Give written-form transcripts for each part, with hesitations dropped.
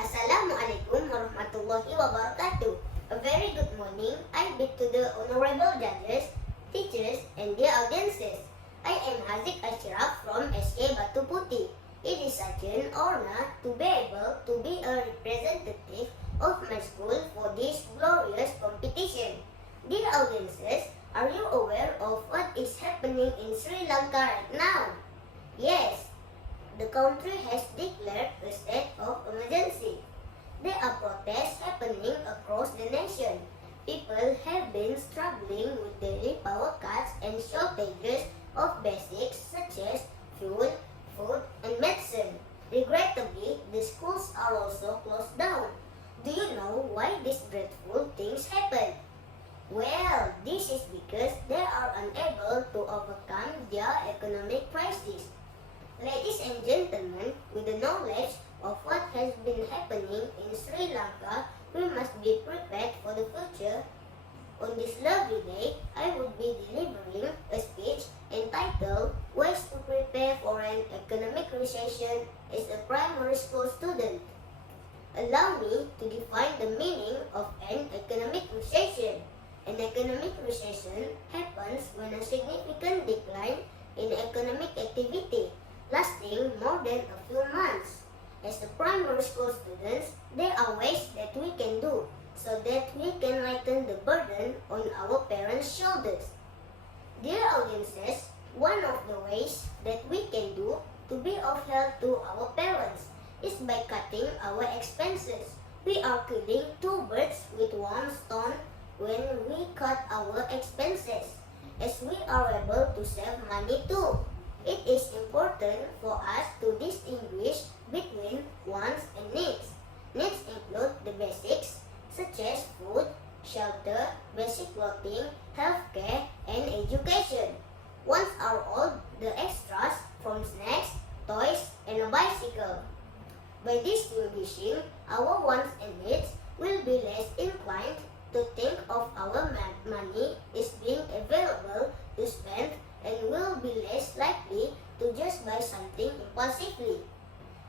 Assalamualaikum warahmatullahi wabarakatuh. A very good morning. I bid to the honorable judges, teachers, and their audiences. I am Haziq from SK Batu Puteh. It is such an honor to be able to be a representative of my school for this glorious competition. Dear audiences, are you aware of what is happening in Sri Lanka right now? Yes, the country has declared a state of emergency. There are protests happening across the nation. People have been struggling with daily power cuts and shortages of basics such as fuel, food, and medicine. Regrettably, the schools are also closed down. Do you know why these dreadful things happen? Well, this is because they are unable to overcome their economic crisis. Ladies and gentlemen, with the knowledge of what has been happening in Sri Lanka, we must be prepared for the future. On this lovely day, I would be delivering a speech entitled Ways to Prepare for an Economic Recession as a Primary School Student. Allow me to define the meaning of an economic recession. An economic recession happens when a significant decline in economic activity lasting more than a few months. As the primary school students, there are ways that we can do so that we can lighten the burden on our parents' shoulders. Dear audiences, one of the ways that we can do to be of help to our parents is by cutting our expenses. We are killing two birds with one stone when we cut our expenses, as we are able to save money too. It is important for us to distinguish between wants and needs. Needs include the basics such as food, shelter, basic clothing, healthcare, and education. Wants are all the extras from snacks, toys, and a bicycle. By distinguishing our wants and needs, we'll be less inclined to think of our money as being available to spend and will be less likely to just buy something impulsively.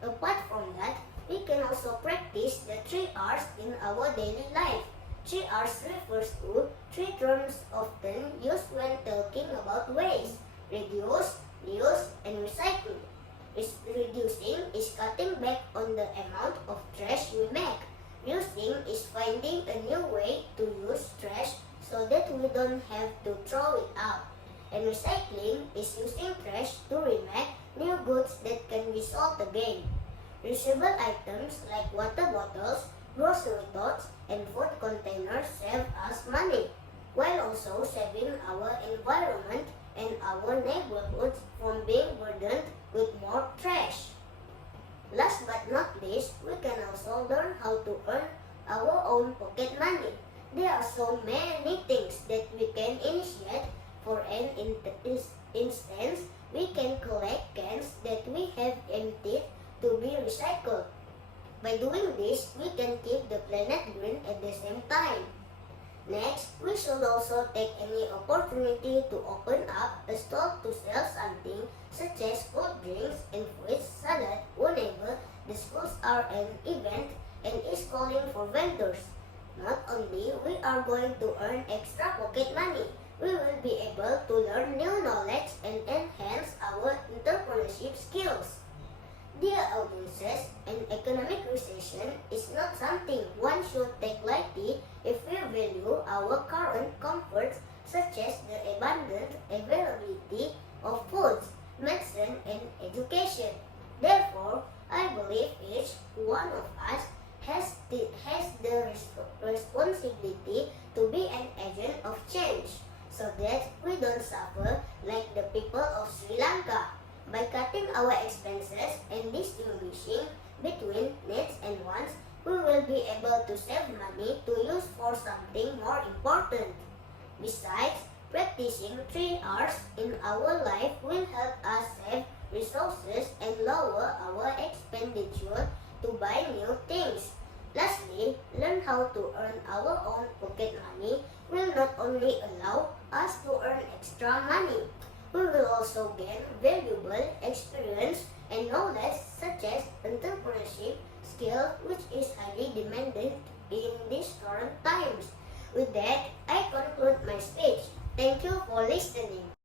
Apart from that, we can also practice the 3 R's in our daily life. 3 R's refers to 3 terms often used when talking about waste: reduce, reuse, and recycle. Reducing is cutting back on the amount of trash we make. Reusing is finding a new way to use trash so that we don't have to throw it out. And recycling is using trash to remake new goods that can be sold again. Reusable items like water bottles, grocery totes, and food containers save us money, while also saving our environment and our neighborhoods from being burdened with more trash. Last but not least, we can also learn how to earn our own pocket money. There are so many things that we can initiate. For an instance, we can collect cans that we have emptied to be recycled. By doing this, we can keep the planet green at the same time. Next, we should also take any opportunity to open up a stall to sell something such as cold drinks and fruit salad whenever the schools are an event and is calling for vendors. Not only we are going to earn extra pocket money, we will be able to learn new knowledge and enhance our entrepreneurship skills. Dear audiences, an economic recession is not something one should take lightly if we value our current comforts such as the abundant availability of foods, medicine, and education. Therefore, I believe each one of us has the responsibility to be an agent of change, so that we don't suffer like the people of Sri Lanka. By cutting our expenses and distinguishing between needs and wants, we will be able to save money to use for something more important. Besides, practicing 3 R's in our life will help us save resources and lower our expenditure to buy new things. Lastly, learn how to earn our own pocket money will not only allow us to earn extra money, we will also gain valuable experience and knowledge such as entrepreneurship skill which is highly demanded in these current times. With that, I conclude my speech. Thank you for listening.